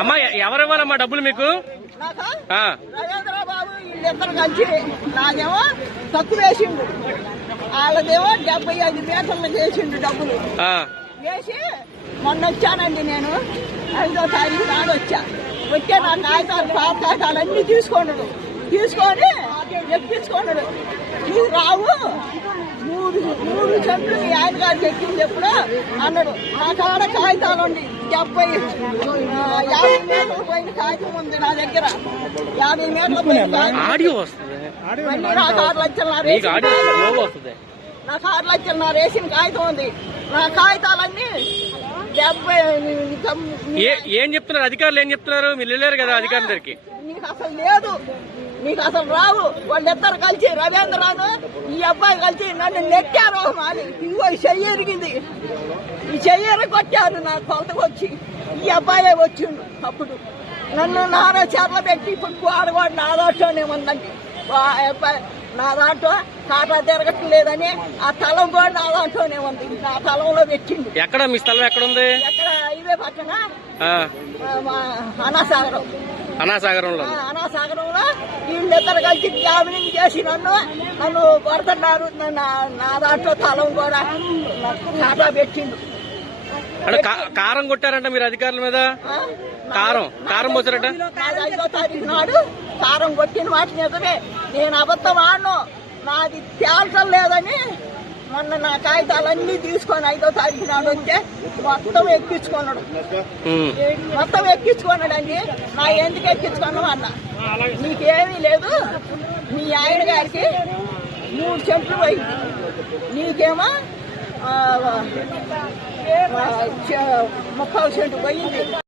అమ్మా ఎవరు ఇవ్వాలమ్మా డబ్బులు మీకు? రవీంద్ర బాబు వీళ్ళిద్దరు కలిసి నాదేమో తక్కువ వేసిండు, వాళ్ళదేమో 75 మీటర్లు చేసిండు డబ్బులు వేసి మొన్న వచ్చానండి. నేను 5వ తారీఖు నాడు వచ్చే నా కాగితాలు పాత కాగితాలన్నీ తీసుకొని ఎక్కించుకున్నాడు. నీకు రావు, మూడు చెట్లు మీ ఆయన గారికి ఎక్కింది ఎప్పుడు అన్నాడు. నా కాడ కాగితాలు ఉంది, 50 మీటర్లు పోయిన కాగితం ఉంది నా దగ్గర. 50 మీటర్లు పోయిన నా 6 లక్షలు రేసిన కాగితం ఉంది. నా కాగితాలన్నీ 70. ఏం చెప్తున్నారు అధికారులు? ఏం చెప్తున్నారు? మీరు వెళ్ళారు కదా అధికారుల దగ్గరికి. నీకు అసలు లేదు, నీకు అసలు రావు. వాళ్ళిద్దరు కలిసి రవీంద్రను ఈ అబ్బాయి కలిసి నన్ను నెట్టారు. మాది ఇంకో చెయ్యి ఎరిగింది, ఈ చెయ్యరు కొట్టారు నా కొలతకు వచ్చి. ఈ అబ్బాయే వచ్చిండు. అప్పుడు నన్ను నారా చెర్ల పెట్టి ఇప్పుడు ఆడవాడు నా దాంట్లోనే ఉందండి. నా దాంట్లో కాటా తిరగట్లేదని ఆ తలం కూడా నా దాంట్లోనే ఉంది. నా తలంలో పెట్టిండు. ఎక్కడ మీ స్థలం ఎక్కడ ఉంది? ఎక్కడ ఇవే పక్కన అనాసాగరంలో వీళ్ళిద్దరు కలిసి జామినింగ్ చేసి నన్ను కొడుతున్నారు. నా దాంట్లో తలం కూడా కాటా పెట్టిండు. కారం కొట్టారంట మీరు అధికారుల మీద? కారం పోసారట. 5వ తారీఖు నాడు కారం కొట్టిన వాటి నిజమే. నేను అబద్ధం ఆడను, నాది తేల్చం లేదని మొన్న నా కాగితాలన్నీ తీసుకొని 5వ తారీఖు నాడు వస్తే మొత్తం ఎక్కించుకున్నాడు అండి. నా ఎందుకు ఎక్కించుకున్నావు అన్న, నీకేమీ లేదు, మీ ఆయన గారికి 3 సెంట్లు పోయింది, నీకేమో 30 సెంట్లు పోయింది.